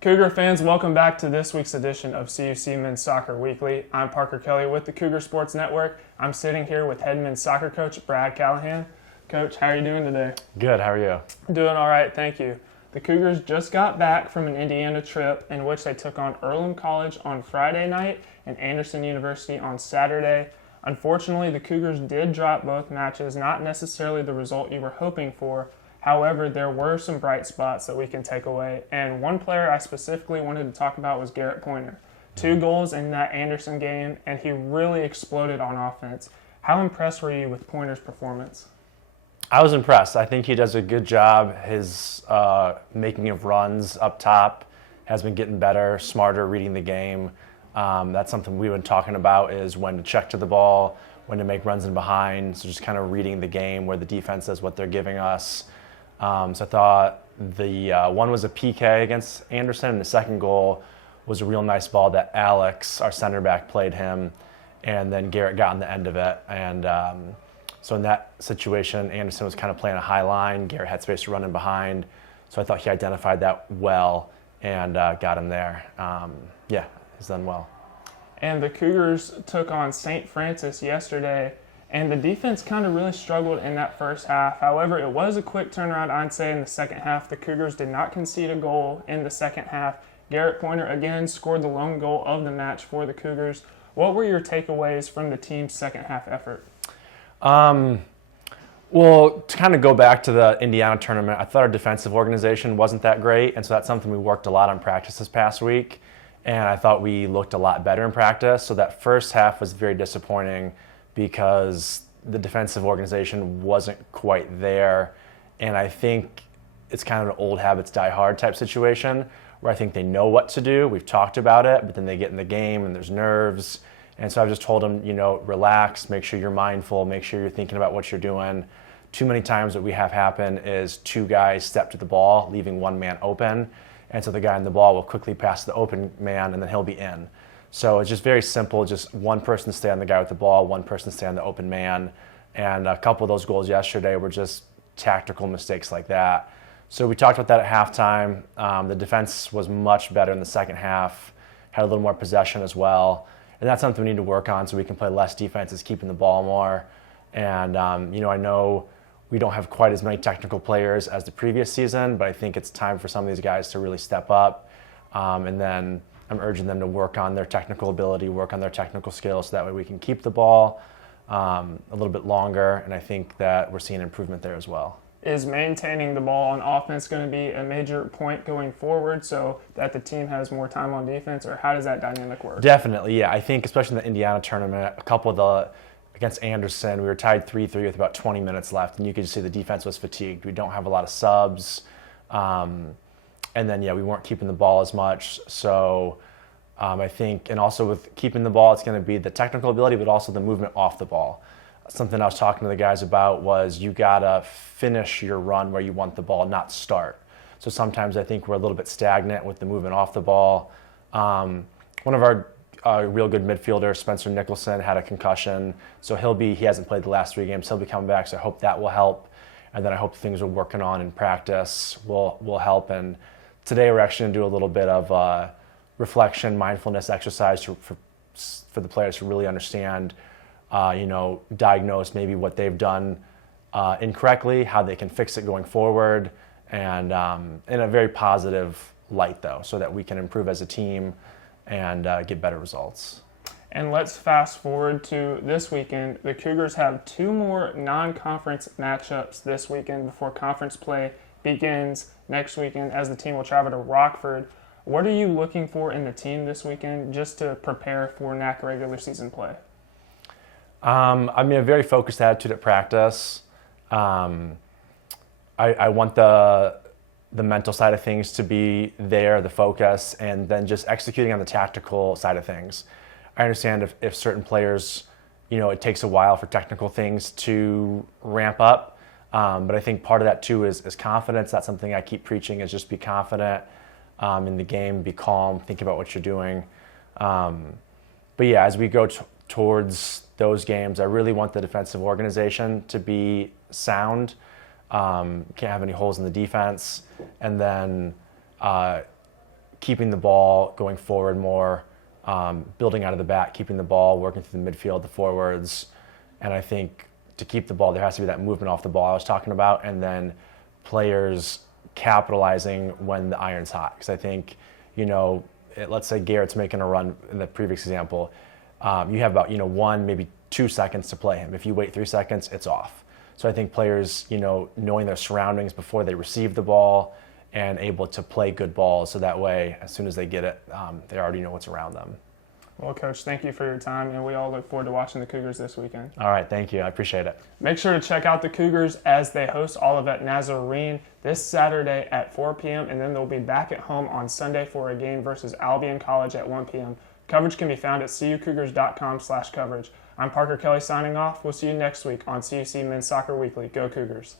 Cougar fans, welcome back to this week's edition of CUC Men's Soccer Weekly. I'm Parker Kelley with the Cougar Sports Network. I'm sitting here with head men's soccer coach Brad Callahan. Coach, how are you doing today? Good, how are you? Doing all right, thank you. The Cougars just got back from an Indiana trip in which they took on Earlham College on Friday night and Anderson University on Saturday. Unfortunately, the Cougars did drop both matches, not necessarily the result you were hoping for. However, there were some bright spots that we can take away, and one player I specifically wanted to talk about was Garrett Pointer. 2 goals in that Anderson game, and he really exploded on offense. How impressed were you with Pointer's performance? I was impressed. I think he does a good job. His making of runs up top has been getting better, smarter, reading the game. That's something we've been talking about, is when to check to the ball, when to make runs in behind, so just kind of reading the game, where the defense is, what they're giving us. So I thought the one was a PK against Anderson, and the second goal was a real nice ball that Alex, our center back, played him, and then Garrett got on the end of it. And so in that situation, Anderson was kind of playing a high line. Garrett had space to run in behind, so I thought he identified that well and got him there. He's done well. And the Cougars took on St. Francis yesterday, and the defense kind of really struggled in that first half. However, it was a quick turnaround, I'd say, in the second half. The Cougars did not concede a goal in the second half. Garrett Pointer again scored the lone goal of the match for the Cougars. What were your takeaways from the team's second half effort? Well, to kind of go back to the Indiana tournament, I thought our defensive organization wasn't that great, and so that's something we worked a lot on practice this past week, and I thought we looked a lot better in practice. So that first half was very disappointing because the defensive organization wasn't quite there, and I think it's kind of an old habits die hard type situation where I think they know what to do. We've talked about it, but then they get in the game and there's nerves. And so I've just told them, relax, make sure you're mindful, make sure you're thinking about what you're doing. Too many times what we have happen is 2 guys step to the ball, leaving 1 man open. And so the guy in the ball will quickly pass the open man, and then he'll be in. So it's just very simple, just 1 person stay on the guy with the ball, 1 person stay on the open man. And a couple of those goals yesterday were just tactical mistakes like that. So we talked about that at halftime. The defense was much better in the second half, had a little more possession as well. And that's something we need to work on so we can play less defense, is keeping the ball more. And, I know we don't have quite as many technical players as the previous season, but I think it's time for some of these guys to really step up. And then I'm urging them to work on their technical ability, work on their technical skills, so that way we can keep the ball a little bit longer. And I think that we're seeing improvement there as well. Is maintaining the ball on offense going to be a major point going forward so that the team has more time on defense, or how does that dynamic work? Definitely, yeah. I think especially in the Indiana tournament, against Anderson, we were tied 3-3 with about 20 minutes left, and you could just see the defense was fatigued. We don't have a lot of subs. And then, we weren't keeping the ball as much. So I think, and also with keeping the ball, it's going to be the technical ability, but also the movement off the ball. Something I was talking to the guys about was you got to finish your run where you want the ball, not start. So sometimes I think we're a little bit stagnant with the movement off the ball. One of our real good midfielders, Spencer Nicholson, had a concussion. So he hasn't played the last 3 games. He'll be coming back, so I hope that will help. And then I hope things we're working on in practice will help. And today we're actually going to do a little bit of reflection, mindfulness exercise for the players to really understand, diagnose maybe what they've done incorrectly, how they can fix it going forward, and in a very positive light, though, so that we can improve as a team and get better results. And let's fast forward to this weekend. The Cougars have 2 more non-conference matchups this weekend before conference play begins next weekend, as the team will travel to Rockford. What are you looking for in the team this weekend just to prepare for NAC regular season play? A very focused attitude at practice. I want the mental side of things to be there, the focus, and then just executing on the tactical side of things. I understand if certain players, it takes a while for technical things to ramp up, but I think part of that too is confidence. That's something I keep preaching, is just be confident in the game, be calm, think about what you're doing. But yeah, as we go towards those games, I really want the defensive organization to be sound. Can't have any holes in the defense. And then keeping the ball, going forward more, building out of the back, keeping the ball, working through the midfield, the forwards. And I think to keep the ball, there has to be that movement off the ball I was talking about, and then players capitalizing when the iron's hot. Because I think, let's say Garrett's making a run in the previous example, you have about 1, maybe 2 seconds to play him. If you wait 3 seconds, it's off. So I think players, knowing their surroundings before they receive the ball and able to play good balls, so that way, as soon as they get it, they already know what's around them. Well, Coach, thank you for your time, and we all look forward to watching the Cougars this weekend. All right, thank you. I appreciate it. Make sure to check out the Cougars as they host Olivet Nazarene this Saturday at 4 p.m., and then they'll be back at home on Sunday for a game versus Albion College at 1 p.m. Coverage can be found at cucougars.com/coverage. I'm Parker Kelley signing off. We'll see you next week on CUC Men's Soccer Weekly. Go Cougars.